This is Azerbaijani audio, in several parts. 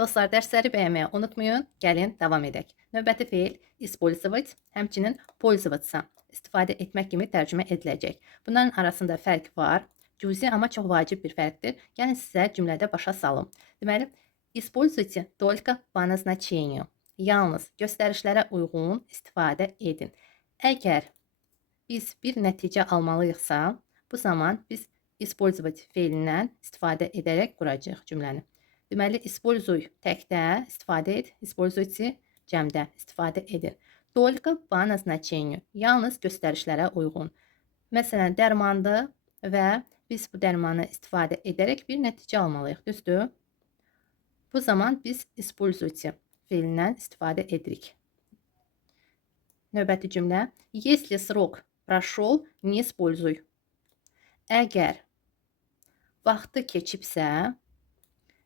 Dostlar, dərsləri bəyənməyi unutmayın. Gəlin davam edək. Növbəti feil использовать, həmçinin пользоваться istifadə etmək kimi tərcümə ediləcək. Bunların arasında fərq var. Cüzi, amma çox vacib bir fərqdir. Gəlin sizə cümlədə başa salım. Deməli, используйте только по назначению. Yalnız göstərişlərə uyğun istifadə edin. Əgər biz bir nəticə almalıyıqsa, bu zaman biz использовать feilindən istifadə edərək quracağıq cümləni. Deməli, используй təkdə istifadə et, используйте cəmdə istifadə edin. Только по назначению, yalnız göstərişlərə uyğun. Məsələn, dərmandır və biz bu dərmanı istifadə edərək bir nəticə almalıyıq, düzdür? Bu zaman biz используйте feilindən istifadə edirik. Növbəti cümlə. Если срок прошел, не используй. Əgər vaxtı keçibsə,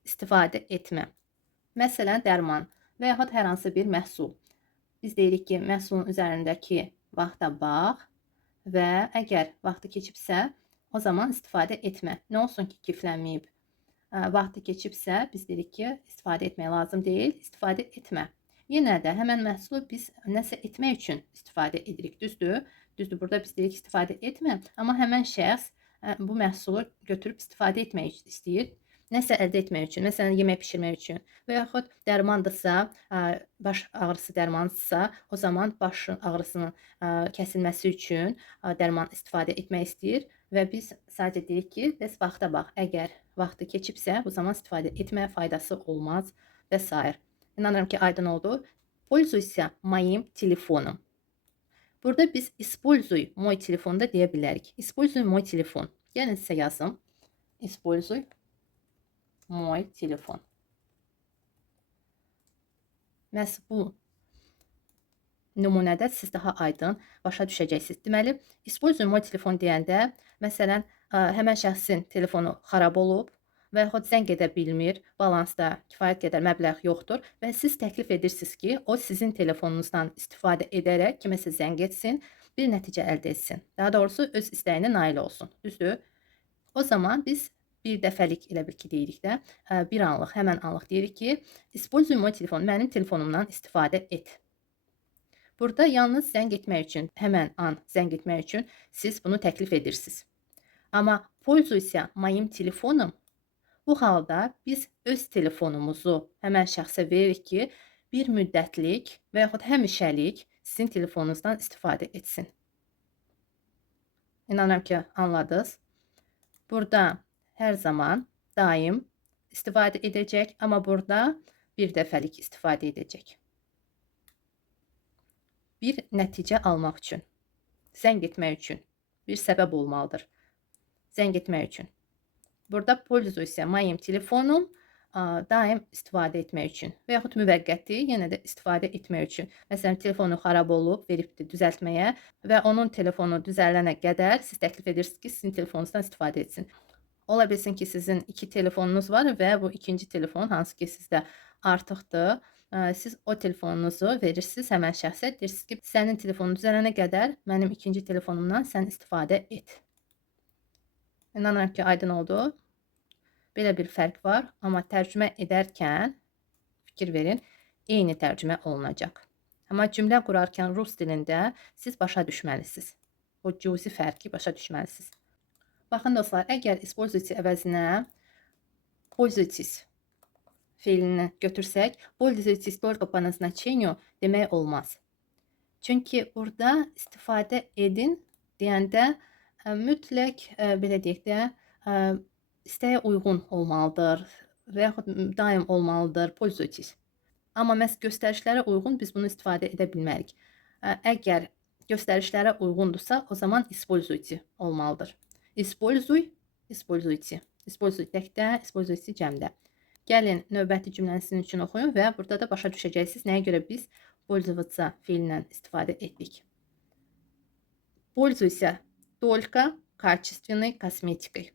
istifadə etmə. Məsələn, dərman və yaxud hər hansı bir məhsul. Biz deyirik ki, məhsulun üzərindəki vaxta bax və əgər vaxtı keçibsə, o zaman istifadə etmə. Nə olsun ki, kiflənməyib. Vaxtı keçibsə, biz deyirik ki, istifadə etmək lazım deyil, istifadə etmə. Yenə də həmən məhsulu biz nəsə etmək üçün istifadə edirik, düzdür? Düzdür, burada biz deyirik istifadə etmə, amma həmən şəxs bu məhsulu götürüb istifadə etmək istəyir. Nəsə əldə etmək üçün, məsələn, yemək pişirmək üçün və yaxud dərmandırsa, baş ağrısı dərmansızsa, o zaman baş ağrısının kəsilməsi üçün dərman istifadə etmək istəyir və biz sadəcə deyirik ki, bəs vaxta bax, əgər vaxtı keçibsə, bu zaman istifadə etmə, faydası olmaz və s. İnanıram ki, aydın oldu. Пользуйся моим телефоном. Burada biz используй мой telefon da deyə bilərik. Используй мой telefon. Gəlin sizə yazım. Используй мой telefon. Məhz bu nümunədə siz daha aydın başa düşəcəksiniz. Deməli, используй мой telefon deyəndə, məsələn, həmən şəxsin telefonu xarab olub və yaxud zəng edə bilmir, balansda kifayət qədər məbləğ yoxdur və siz təklif edirsiniz ki, o sizin telefonunuzdan istifadə edərək kiməsə zəng etsin, bir nəticə əldə etsin. Daha doğrusu, öz istəyinə nail olsun. Düzdür? O zaman biz bir dəfəlik elə bil ki, deyirik də, bir anlıq, həmən anlıq deyirik ki, используй мой telefon, mənim telefonumdan istifadə et. Burada yalnız zəng etmək üçün, həmən an zəng etmək üçün siz bunu təklif edirsiniz. Amma пользуйся моим telefonum, bu halda biz öz telefonumuzu həmən şəxsə veririk ki, bir müddətlik və yaxud həmişəlik sizin telefonunuzdan istifadə etsin. İnanıram ki, anladınız. Burada hər zaman, daim istifadə edəcək, amma burada bir dəfəlik istifadə edəcək. Bir nəticə almaq üçün, zəng etmək üçün bir səbəb olmalıdır. Zəng etmək üçün. Burada пользуйся моим telefonum daim istifadə etmək üçün və yaxud müvəqqəti yenə də istifadə etmək üçün. Məsələn, telefonu xarab olub, veribdir düzəltməyə və onun telefonu düzələnə qədər siz təklif edirsiniz ki, sizin telefonunuzdan istifadə etsin. Ola bilsin ki, sizin 2 telefonunuz var və bu ikinci telefon, hansı ki, sizdə artıqdır. Siz o telefonunuzu verirsiniz həmən şəxsə, deyirsiniz ki, sənin telefonun düzələnə qədər mənim ikinci telefonumdan sən istifadə et. İnanıram ki, aydın oldu. Belə bir fərq var, amma tərcümə edərkən, fikir verin, eyni tərcümə olunacaq. Amma cümlə qurarkən rus dilində siz başa düşməlisiniz. O cüzi fərqi başa düşməlisiniz. Baxın dostlar, əgər используйте əvəzinə пользуйтесь feilini götürsək, пользуйтесь только по назначению demək olmaz. Çünki burada istifadə edin deyəndə mütləq, belə deyək də, istəyə uyğun olmalıdır və yaxud daim olmalıdır, пользуйтесь. Amma məhz göstərişlərə uyğun biz bunu istifadə edə bilmərik. Əgər göstərişlərə uyğundursa, o zaman используйте olmalıdır. Используй, используйте. Используй təkdə, используйте cəmdə. Gəlin, növbəti cümləni sizin üçün oxuyun və burada da başa düşəcəksiniz nəyə görə biz пользоваться feilindən istifadə etdik. Пользуйся только качественной косметикой.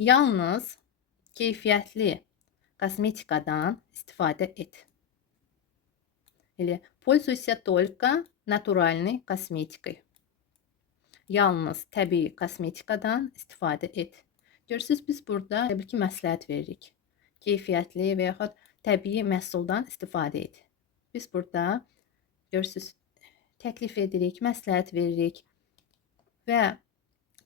Yalnız keyfiyyətli kosmetikadan istifadə et. Или пользуйся только натуральной косметикой. Yalnız təbii kosmetikadan istifadə et. Görürsünüz, biz burada təbii ki, məsləhət veririk. Keyfiyyətli və yaxud təbii məhsuldan istifadə et. Biz burada görürsüz, təklif edirik, məsləhət veririk və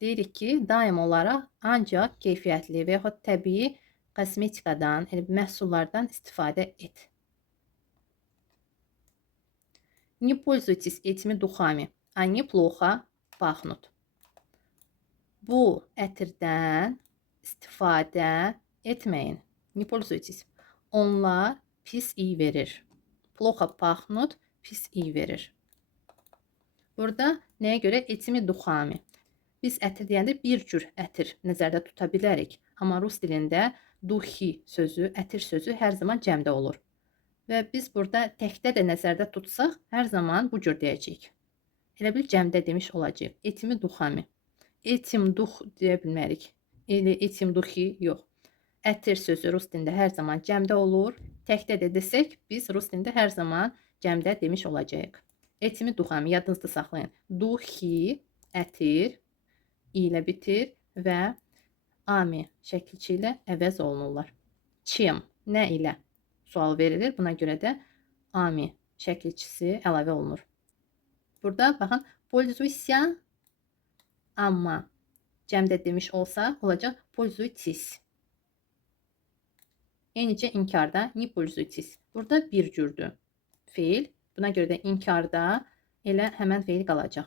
deyirik ki, daim olaraq ancaq keyfiyyətli və yaxud təbii kosmetikadan, məhsullardan istifadə et. Не пользуйтесь этими духами. Они плохо пахнут. Bu ətirdən istifadə etməyin. Не пользуйтесь. Onlar pis iyi verir. Плохо пахнут, pis iyi verir. Burada nəyə görə? Etimi duxami. Biz ətir deyəndə bir cür ətir nəzərdə tuta bilərik. Amma rus dilində duhi sözü, ətir sözü hər zaman cəmdə olur. Və biz burada təkdə də nəzərdə tutsaq, hər zaman bu cür deyəcəyik. Elə bil cəmdə demiş olacaq. Etimi duxami. Etim dux deyə bilmərik. Elə etim duxi yox. Ətir sözü rus dilində hər zaman cəmdə olur. Təkdə də desək, biz rus dilində hər zaman cəmdə demiş olacağıq. Etimi duxami, yadınızda saxlayın. Duxi, ətir, i ilə bitir və ami şəkilçi ilə əvəz olunurlar. Çim, nə ilə sual verilir. Buna görə də ami şəkilçisi əlavə olunur. Burada baxın, pользуйся, amma cəmdə demiş olsa, olacaq pользуйтесь. Eynicə inkarda не пользуйтесь. Burada bir cürdür feil. Buna görə də inkarda elə həmən feil qalacaq.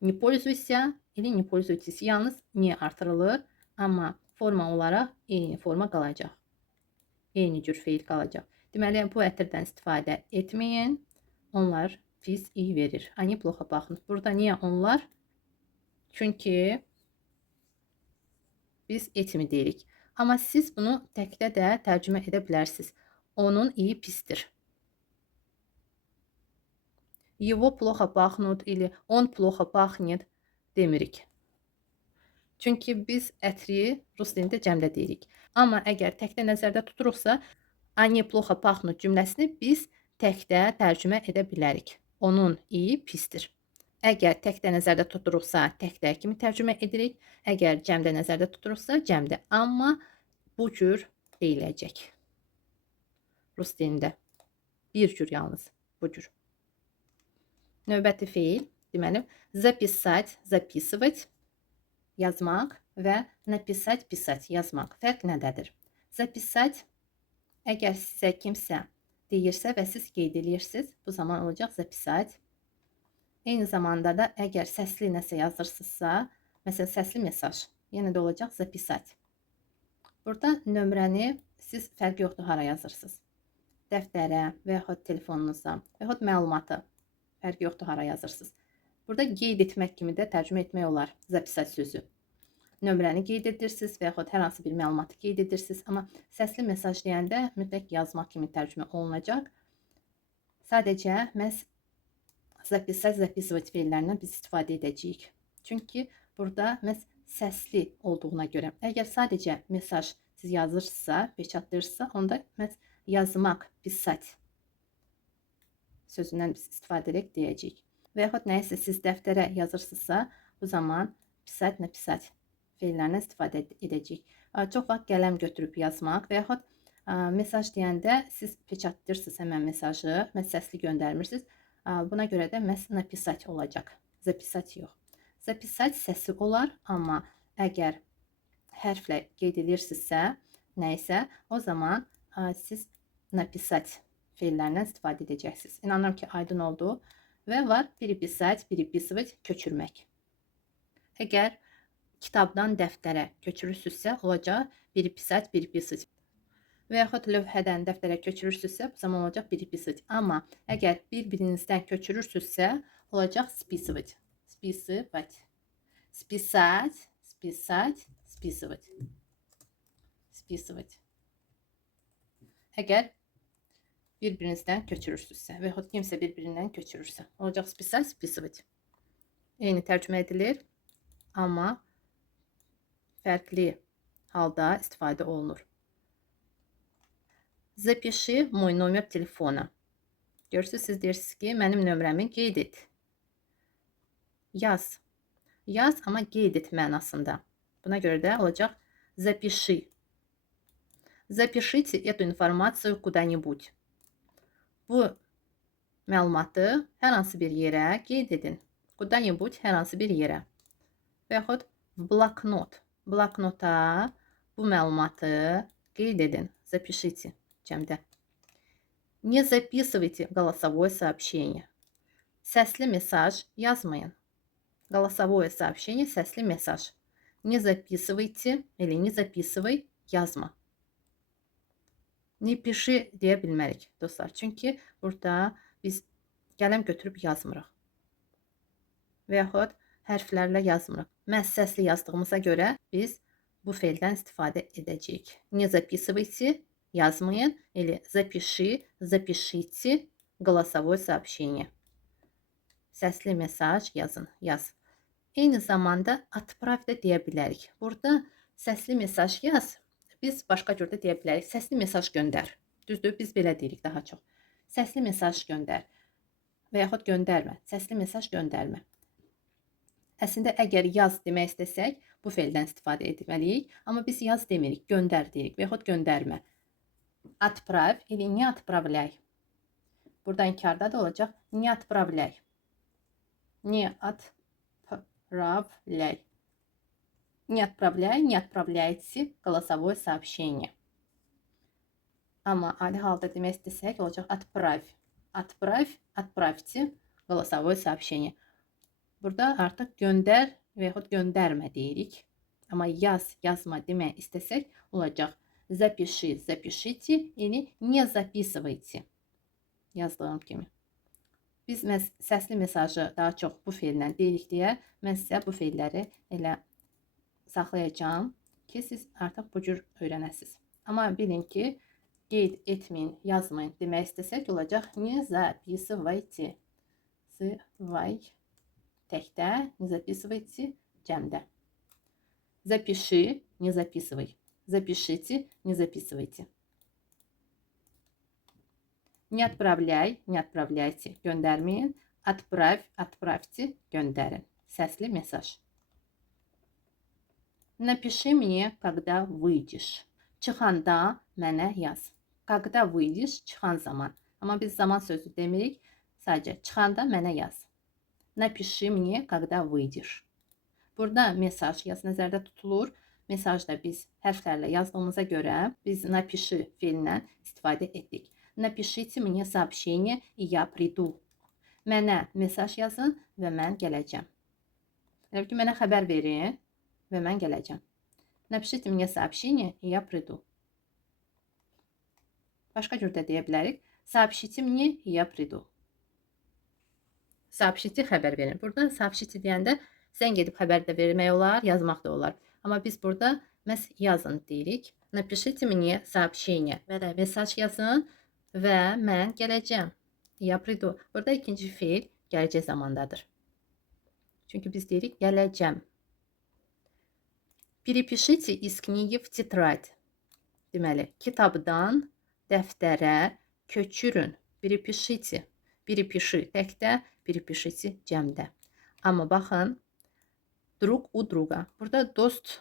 Не пользуйся, elə не пользуйтесь. Yalnız niyə artırılır, amma forma olaraq eyni forma qalacaq. Eyni cür feil qalacaq. Deməli, bu ətirdən istifadə etməyin. Onlar pis iyi verir. Они плохо пахнут. Burada niyə onlar? Çünki biz etmi deyirik. Amma siz bunu təkdə də tərcümə edə bilərsiniz. Onun iyi pistir. Его плохо пахнут или он плохо пахнет demirik. Çünki biz ətri rus dilində cəmdə deyirik. Amma əgər təkdə nəzərdə tuturuqsa, они плохо пахнут cümləsini biz təkdə tərcümə edə bilərik. Onun iyi pistir. Əgər təkdə nəzərdə tuturuqsa, təkdə kimi tərcümə edirik. Əgər cəmdə nəzərdə tuturuqsa, cəmdə. Amma bu cür deyiləcək. Rus dilində. Bir cür yalnız. Bu cür. Növbəti feil. Deməli, записать, записывать, yazmaq və написать, писать, yazmaq. Fərq nədədir? Записать, əgər sizə kimsə deyirsə və siz qeyd edirsiniz, bu zaman olacaq записать. Eyni zamanda da əgər səsli nəsə yazırsınızsa, məsələn, səsli mesaj, yenə də olacaq записать. Burada nömrəni siz fərq yoxdur hara yazırsınız. Dəftərə və yaxud telefonunuza və yaxud məlumatı fərq yoxdur hara yazırsınız. Burada qeyd etmək kimi də tərcümə etmək olar записать sözü. Nömrəni qeyd edirsiniz və yaxud hər hansı bir məlumatı qeyd edirsiniz. Amma səsli mesaj deyəndə mütləq yazmaq kimi tərcümə olunacaq. Sadəcə məhz записать, записывать feillərindən biz istifadə edəcəyik. Çünki burada məhz səsli olduğuna görə. Əgər sadəcə mesaj siz yazırsınızsa, pečatlayırsınızsa, onda məhz yazmaq, pisать sözündən biz istifadə edək deyəcəyik. Və yaxud nəyisə siz dəftərə yazırsınızsa, bu zaman pisать, написать feillərindən istifadə edəcəyik. Çox vaxt qələm götürüb yazmaq və yaxud mesaj deyəndə siz pečatlayırsınız həmən mesajı, məhz səsli göndərmirsiniz. Buna görə də məhz написать olacaq. Записать yox. Записать səsi olar, amma əgər hərflə qeyd edirsinizsə, nəysə, o zaman siz написать feillərindən istifadə edəcəksiniz. İnanıram ki, aydın oldu. Və var переписать, переписывать, köçürmək. Əgər kitabdan dəftərə köçürürsünüzsə, olacaq переписать, переписывать. Və yaxud lövhədən dəftərə köçürürsünüzsə, bu zaman olacaq переписывать. Amma əgər bir-birinizdən köçürürsünüzsə, olacaq списывать. Списывать. Списать, списать, списывать. Списывать. Əgər bir-birinizdən köçürürsünüzsə və yaxud kimsə bir-birindən köçürürsə, olacaq списать, списывать. Eyni tərcümə edilir, amma fərqli halda istifadə olunur. Запиши мой номер телефона. Görürsünüz, siz deyirsiniz ki, mənim nömrəmi qeyd et. Yaz. Yaz, amma qeyd et mənasında. Buna görə də olacaq запиши. Запишите эту информацию куда-нибудь. Bu məlumatı hər hansı bir yerə qeyd edin. Kуда-нибудь hər hansı bir yerə. Və yaxud в блокнот. Bloknota bu məlumatı qeyd edin. Запишите cəmdə. Не записывайте голосовое сообщение. Səsli mesaj yazmayın. Голосовое сообщение, səsli mesaj. Не записывайте или не записывай yazma. Ne pişi deyə bilmərik dostlar. Çünki burada biz qələm götürüb yazmırıq. Və yaxud hərflərlə yazmırıq. Məhz səsli yazdığımıza görə biz bu feildən istifadə edəcəyik. Не записывайте, yazmayın. Или запиши, запишите голосовое сообщение. Səsli mesaj yazın, yaz. Eyni zamanda отправь da deyə bilərik. Burada səsli mesaj yaz. Biz başqa cür də deyə bilərik. Səsli mesaj göndər. Düzdür, biz belə deyirik daha çox. Səsli mesaj göndər. Və yaxud göndərmə. Səsli mesaj göndərmə. Əslində, əgər yaz demək istəsək, bu feildən istifadə etməliyik. Amma biz yaz demirik, göndər deyirik. Və yaxud göndərmə. Отправь или не отправляй. Burada inkarda da olacaq. Не отправляй. Не отправляй. Не отправляй, не отправляйте голосовое сообщение. Amma adi halda demək istəsək olacaq отправь. Отправь, отправьте голосовое сообщение. Burada artıq göndər və yaxud göndərmə deyirik. Amma yaz, yazma demək istəsək olacaq запиши, запишите или не записывайте. Yazdığım kimi. Biz səsli mesajı daha çox bu feillə deyirik deyə mən sizə bu feilləri elə saxlayacağım ki, siz artıq bu cür öyrənəsiniz. Amma bilin ki, qeyd etməyin, yazmayın demək istəsək olacaq не записывайте. Sıvay təkdə, не записывайте cəmdə. Запиши, не записывай. Запишите, не записывайте. Не отправляй, не отправляйте. Göndərməyin. Отправь, отправьте. Göndərin. Səsli mesaj. Напиши мне, когда выйдешь. Çıxanda mənə yaz. Когда выйдешь, çıxan zaman. Amma biz zaman sözü demirik. Sadəcə çıxanda mənə yaz. Напиши мне, когда выйдешь. Burada mesaj yaz nəzərdə tutulur. Mesajda biz hərflərlə yazdığımıza görə biz напиши feilindən istifadə etdik. Напишите мне сообщение, и я приду. Mənə mesaj yazın və mən gələcəm. Yəni ki, mənə xəbər verin və mən gələcəm. Напишите мне сообщение, и я приду. Başqa cür də deyə bilərik. Сообщите мне, и я приду. Сообщите xəbər verin. Burada сообщите deyəndə sən gedib xəbər də vermək olar, yazmaq da olar. Amma biz burada məhz yazın deyirik. Напишите мне сообщение. Mənə mesaj yazın və mən gələcəm. Я приду. Burada ikinci feil gələcək zamandadır. Çünki biz deyirik gələcəm. Перепишите из книги в тетрадь. Deməli, kitabdan dəftərə köçürün. Перепишите. Перепиши təkdə, перепишите cəmdə. Amma baxın, друг у друга. Burada dost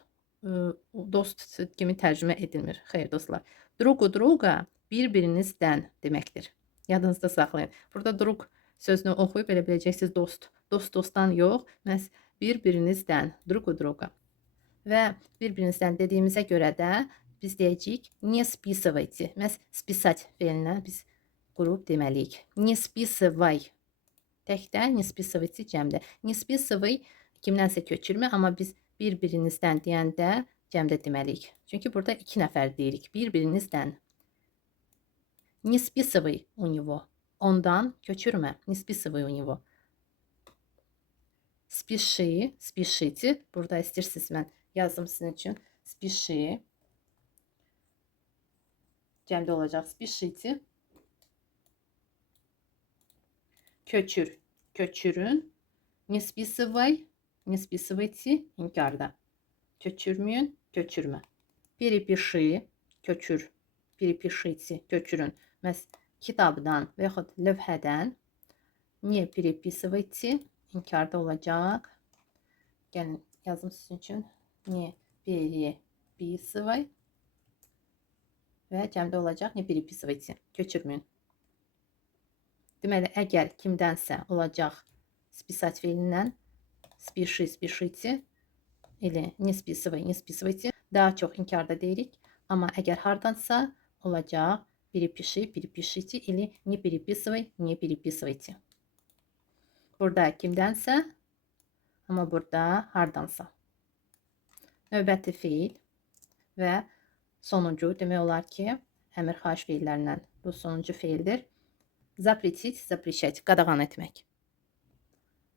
kimi tərcümə edilmir. Xeyr dostlar. Друг у друга bir-birinizdən deməkdir. Yadınızda saxlayın. Burada друг sözünü oxuyub elə biləcəksiniz dost. Dost dostdan yox, məhz bir-birinizdən. Друг у друга. Və bir-birinizdən dediyimizə görə də biz deyəcəyik не списывайте. Məhz списать feilindən biz qurub deməliyik. Не списывай. Təkdə не списывайте cəmdə. Не списывай kimdənsə köçürmə, amma biz bir-birinizdən deyəndə cəmdə deməliyik. Çünki burada iki nəfər deyirik. Bir-birinizdən. Не списывай у него. Ondan köçürmə. Не списывай у него. Спеши, спешите. Burada istəyirsiniz mən yazdım sizin üçün. Спеши. Cəmdə olacaq. Спешите. Köçür. Köçürün. Не списывай. Не списывайте. İnkarda. Köçürməyin. Köçürmə. Перепиши. Köçür. Перепишите. Köçürün. Məhz kitabdan və yaxud lövhədən. Не переписывайте. İnkarda olacaq. Gəlin yazım sizin üçün. Не переписывай. və cəmdə olacaq не переписывайте. Köçürməyin. Deməli, əgər kimdənsə olacaq списать feilindən спиши, спишите или не списывай, не списывайте. Daha çox inkarda deyirik. Amma əgər hardansa olacaq перепиши, перепишите или не переписывай, не переписывайте. Burada kimdənsə, amma burada hardansa. Növbəti feil və sonuncu demək olar ki, əmr xahiş feillərindən bu sonuncu feildir. Запретить, запрещать, qadağan etmək.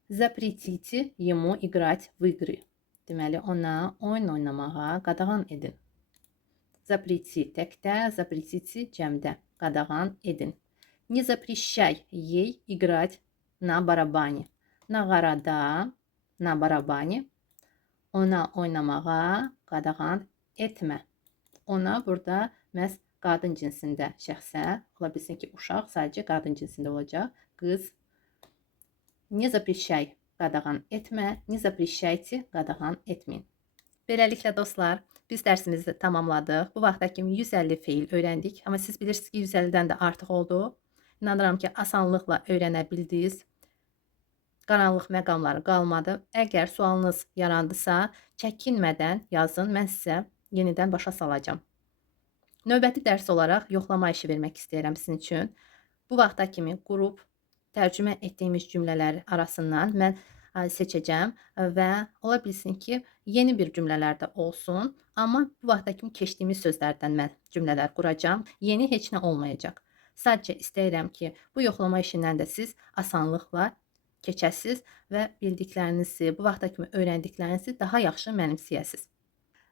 Запретите ему играть в игры. Deməli, ona oyun oynamağa qadağan edin. Запрети təkdə, запретите cəmdə, qadağan edin. Не запрещай ей играть на барабане. Nağarada, на барабане. Ona oynamağa qadağan etmə. Ona burada məhz qadın cinsində şəxsə, ola bilsin ki, uşaq sadəcə qadın cinsində olacaq. Qız. Не запрещай, qadağan etmə. Не запрещайте, qadağan etməyin. Beləliklə dostlar, biz dərsimizi tamamladıq. Bu vaxta kimi 150 feil öyrəndik. Amma siz bilirsiniz ki, 150-dən də artıq oldu. İnanıram ki, asanlıqla öyrənə bildiniz. Qaranlıq məqamları qalmadı. Əgər sualınız yarandısa, çəkinmədən yazın, mən sizə yenidən başa salacağım. Növbəti dərs olaraq yoxlama işi vermək istəyirəm sizin üçün. Bu vaxta kimi qrup tərcümə etdiyimiz cümlələr arasından mən seçəcəm və ola bilsin ki, yeni bir cümlələr də olsun. Amma bu vaxta kimi keçdiyimiz sözlərdən mən cümlələr quracağam. Yeni heç nə olmayacaq. Sadəcə istəyirəm ki, bu yoxlama işindən də siz asanlıqla keçəsiz və bildiklərinizi, bu vaxta kimi öyrəndiklərinizi daha yaxşı mənimsəyəsiz.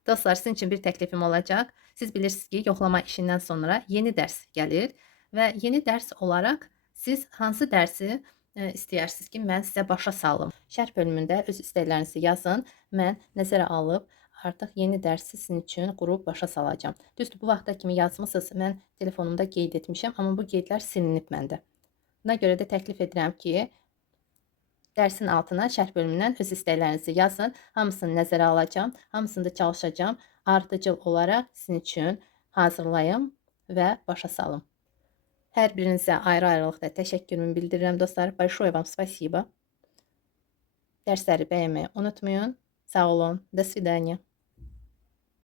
Dostlar, sizin üçün bir təklifim olacaq. Siz bilirsiniz ki, yoxlama işindən sonra yeni dərs gəlir və yeni dərs olaraq siz hansı dərsi istəyirsiniz ki, mən sizə başa salım. Şərh bölümündə öz istəklərinizi yazın. Mən nəzərə alıb artıq yeni dərsi sizin üçün qurub başa salacağım. Düzdür, bu vaxta kimi yazmısınız, mən telefonumda qeyd etmişəm, amma bu qeydlər silinib məndə. Buna görə də təklif edirəm ki, dərsin altına şərh bölümündən öz istəklərinizi yazın. Hamısını nəzərə alacağam, hamısını da çalışacağım. Ardıcıl olaraq sizin üçün hazırlayım və başa salım. Hər birinizə ayrı-ayrılıqda təşəkkürümü bildirirəm dostlar. Большое вам спасибо. Dərsləri bəyənməyi unutmayın. Sağ olun. До свидания.